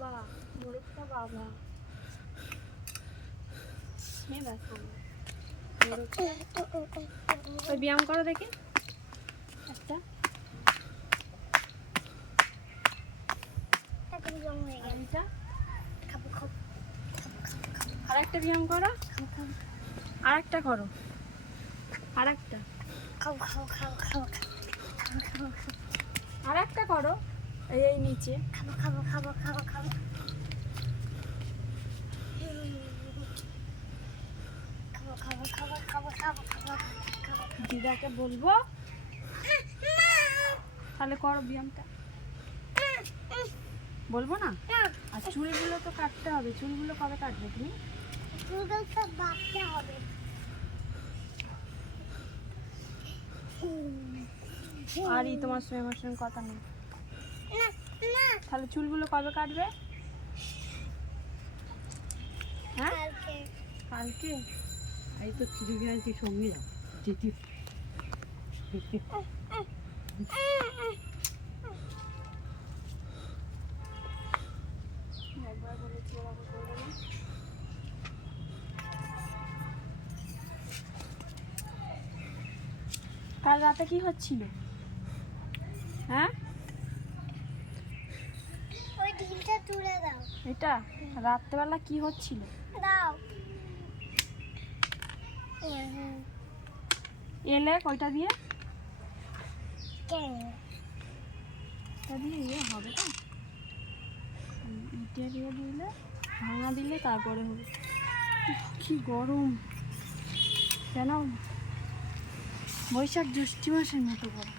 বাবা মোরগটা বাবা। ব্যায়াম করো দেখি। আচ্ছা। একটা আর একটা ব্যায়াম করো। আর একটা করো। আর একটা আর একটা করো। এই নিচে। খাব খাব খাব খাব খাব। দিদাকে বলব? তাহলে করো ব্যায়ামটা বলব না? আর চুলগুলো তো কাটতে হবে। চুলগুলো কবে কাটবে তুমি? বাঁধতে হবে। আরই তোমার সঙ্গে আমার সঙ্গে কথা নেই। তাহলে চুলগুলো কবে কাটবে? হ্যাঁ? কালকে। এই তো চিড়ে গেছে সঙ্গে যাও। যেতে। একবার বলেছি ওরকম করবে না। কাল রাতে কি হচ্ছিল? হ্যাঁ? দাও এটা? রাত্রেবেলা কি হচ্ছিল? দাও। এলে কয়টা দিয়ে? দিয়ে ইয়ে হবে তো? ইটে দিয়ে দিলে ভাঙা দিলে তারপরে হবে। কি গরম। কেন বৈশাখ জ্যৈষ্ঠ মাসের মতো গরম।